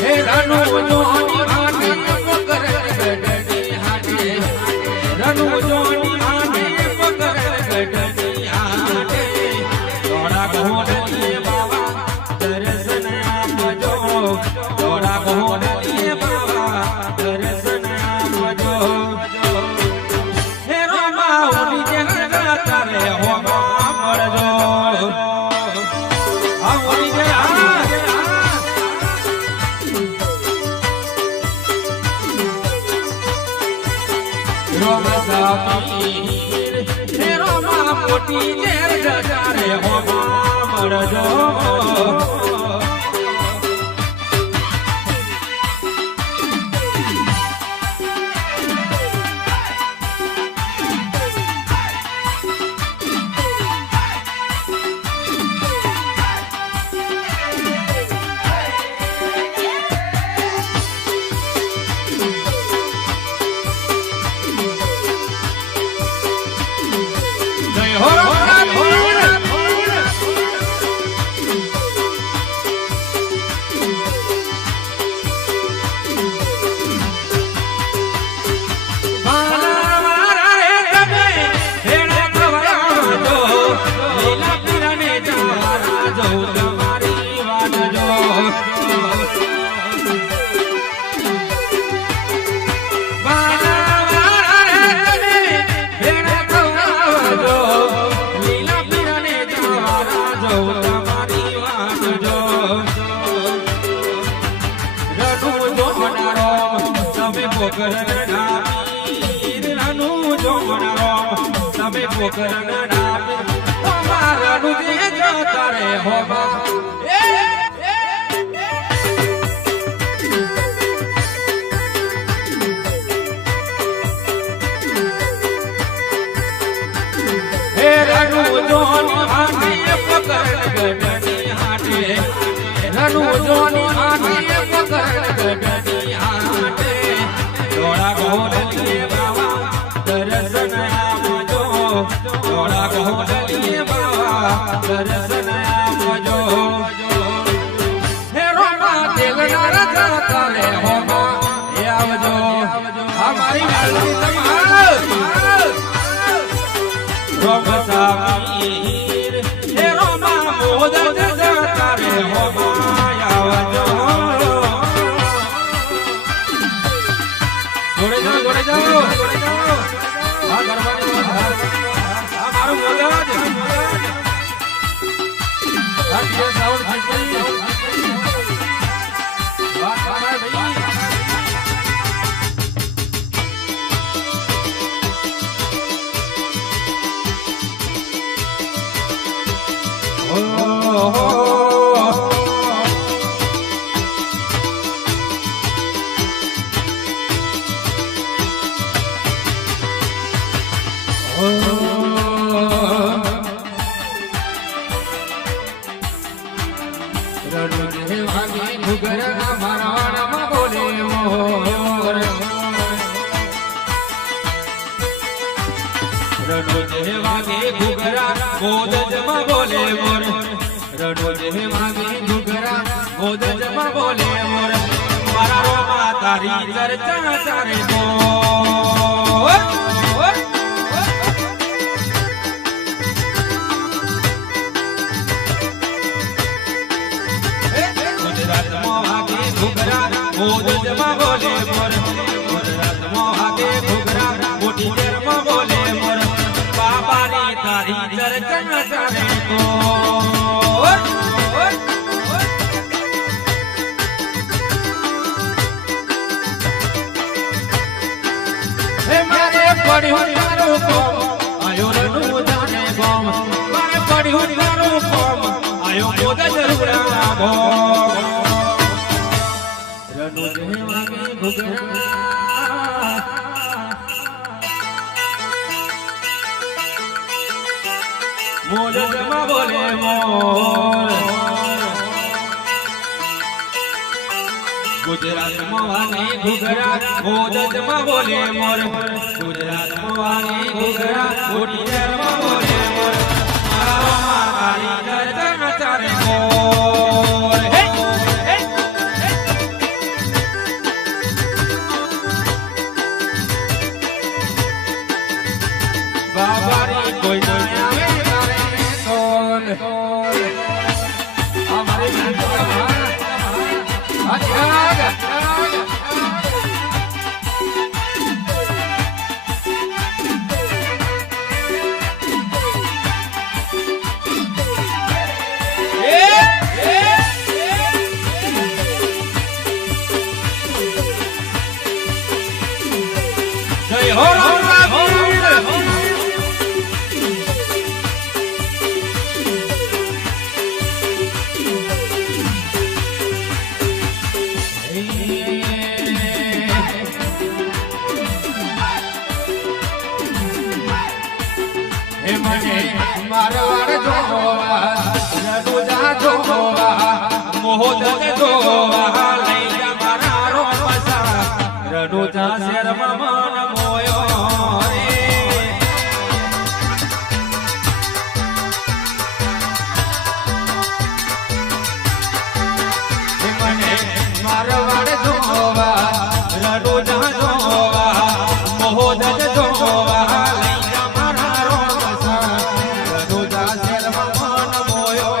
હે રનુ જોની આને પકર ગઢની હાટે રનુ જોની આને પકર ગઢની હાટે થોડા ઘોડની બાવા દર્શન આપજો થોડા ઘોડની બાવા દર્શન આપજો હે રોમા ઉડી જગા તારે હોમા મળજો આ ઉડી ગયા રોમા મોટી જેર જગારે હોમા મળજો જોવા રણુજા જોવા મોહદ જોવા લઈ જા મારા રોમસા રણુજા શેરમાં મન મોયો રે મને મારવાડ જોવા રણુજા જોવા મોહદ જોવા લઈ જા મારા રોમસા રણુજા શેરમાં મન મોયો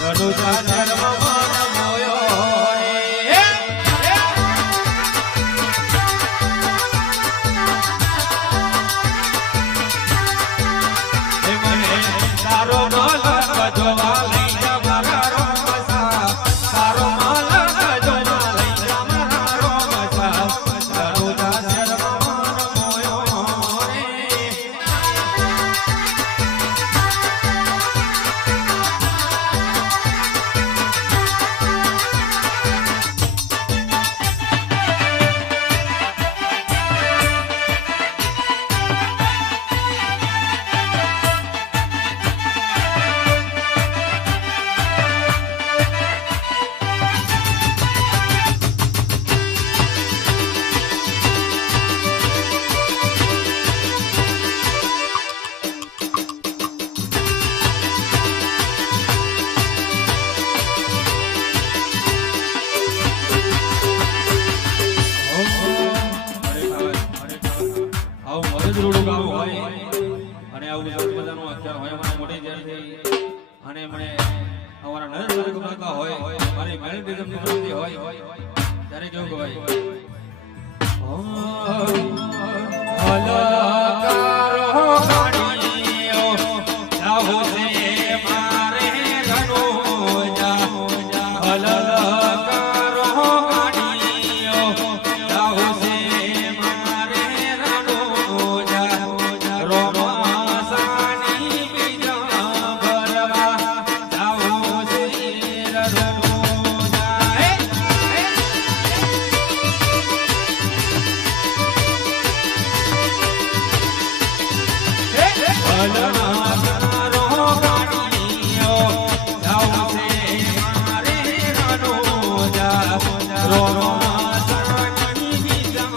રણુજા શેરમાં મન મોયો રે મને તારો મલક જોવા લઈ જા મારા રોમસા તારો મલક જોવા લઈ જા મારા રોમસા રણુજા શેરમાં મન મોયો રે મદદરૂપ ગામ હોય અને આવું સરસ મજાનું અક્ષર હોય મને મોટી જેલથી અને મને અમારા નરેન્દ્ર કમલકા હોય મારી મેલિટિઝમ ની હોય ત્યારે કેવું હોય અલકારો ગાડીઓ જાવો છે મારે રણુજા અલકારો ગાડીઓ જાવો છે મારે રણુજા રોમસાની બીજા ભરવા જાવો છે રણુજા અલકારો ગાડીઓ જાવો છે મારે રણુજા રોમસાની બીજા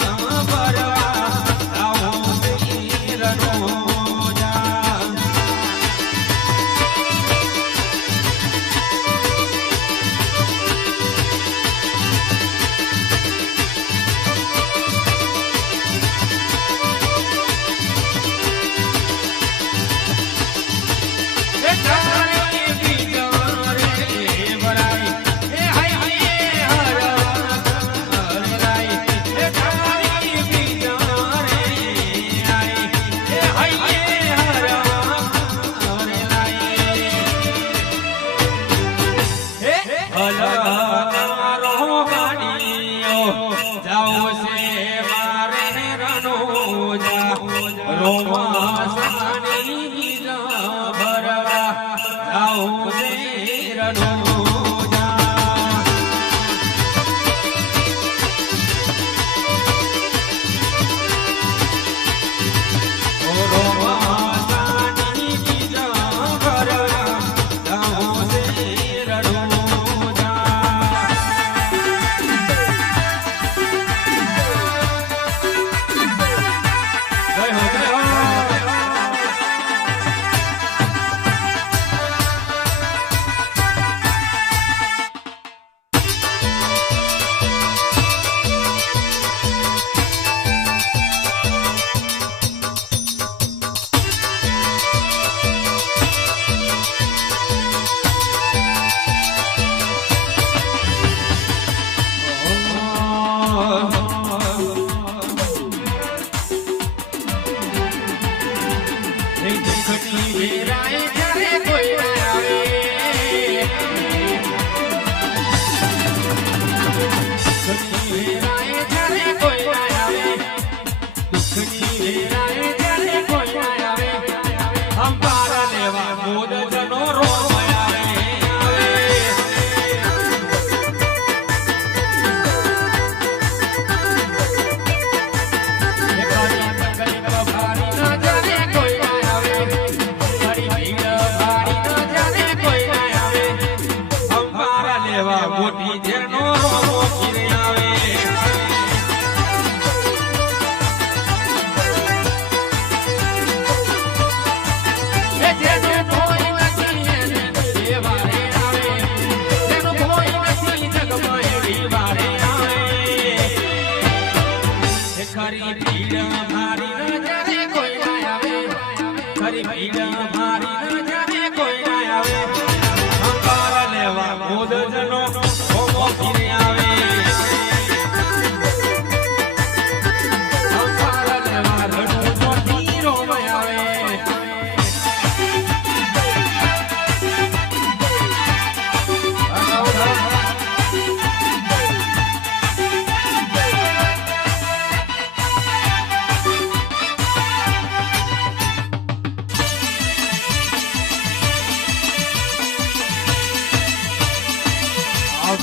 ભરવા જાવો છે રણુજા અલકારો ગાડીઓ જાવો છે મારે રણુજા રોમસાની બીજા ભરવા જાવો છે રણુજા રોમસાની બીજા ભરવા જાવો છે રણુજા જય હો જય હો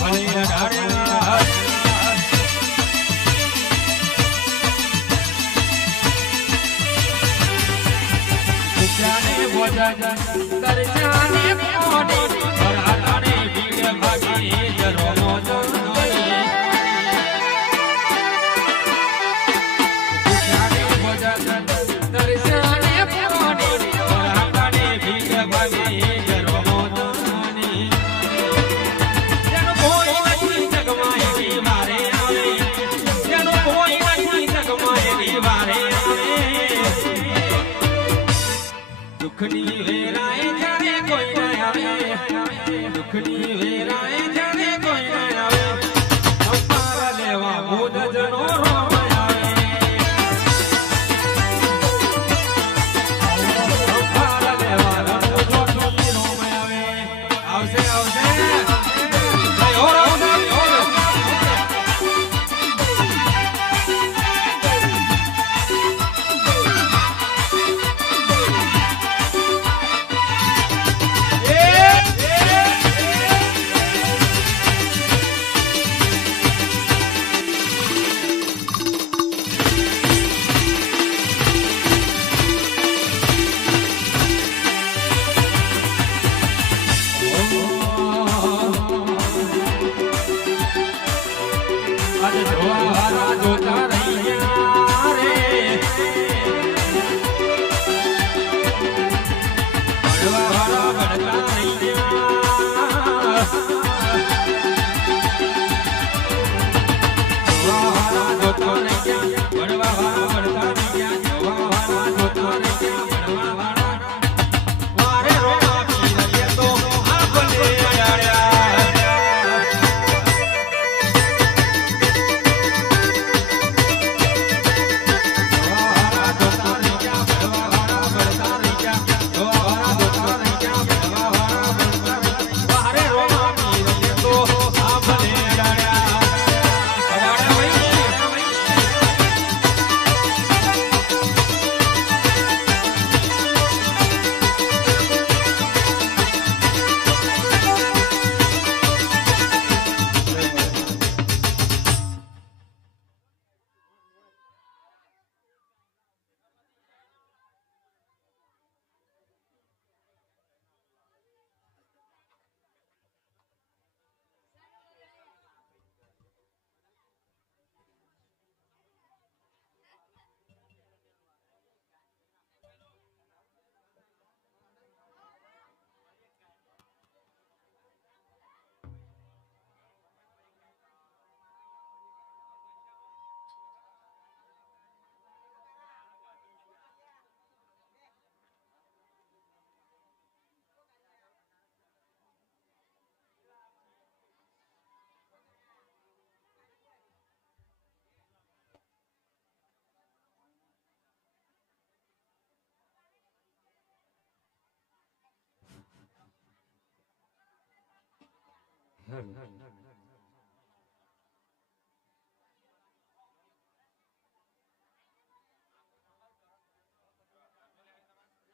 ભલે અઢારે દર્શાને મોડે ભરાતાને ભીડ ભાગી જરોનો જનોની દર્શાને મોડે ભરાતાને ભીડ ભાગી જરોનો જનોની જેનો કોઈ નથી જગમાં એની વારે આવે જેનો કોઈ નથી જગમાં એની વારે આવે દુખની વેરાએ જાણે કોઈ ન આવે દુખની વેરાએ જાણે કોઈ ન આવે સંભાળ લેવા ભૂત જનો રોમ આવે સંભાળ લેવા રંગોની રોમ આવે આવશે આવશે જોતા રહ્યા રે ભણવા ભણતા રહ્યા જોતા રહ્યા ભણવા ભણતા રહ્યા જોવા જોતા રહ્યા ભણવા વારે રોવા પી રહ્યા તો આપણે